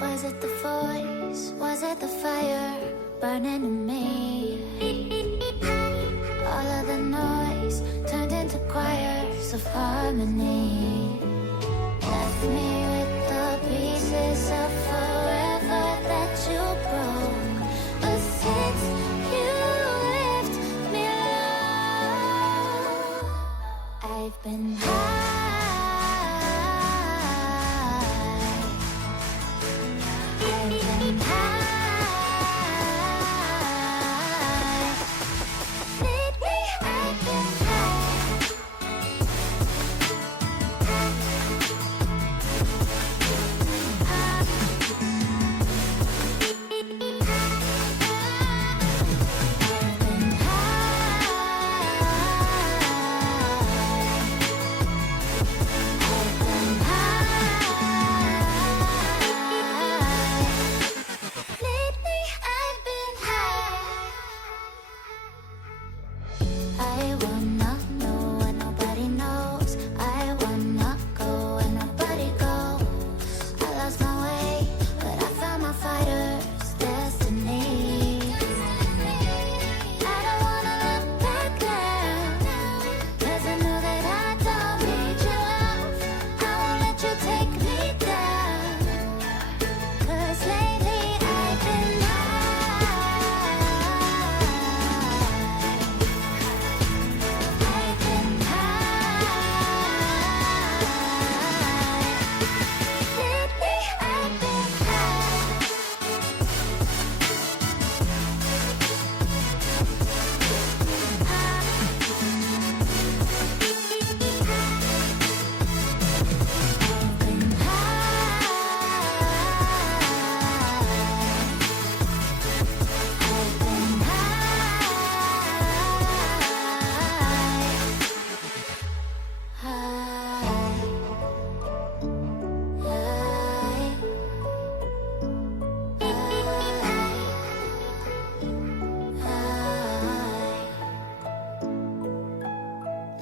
Was it the voice? Was it the fire burning in me? All of the noise turned into choirs of harmony. Left me with the pieces of forever that you broke. But since you left me alone, I've been high. I've been high.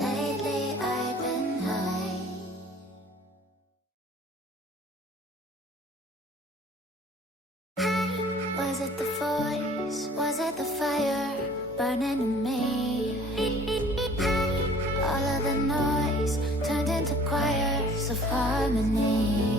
Lately I've been Was it the voice? Was it the fire burning in me? All of the noise turned into choirs of harmony.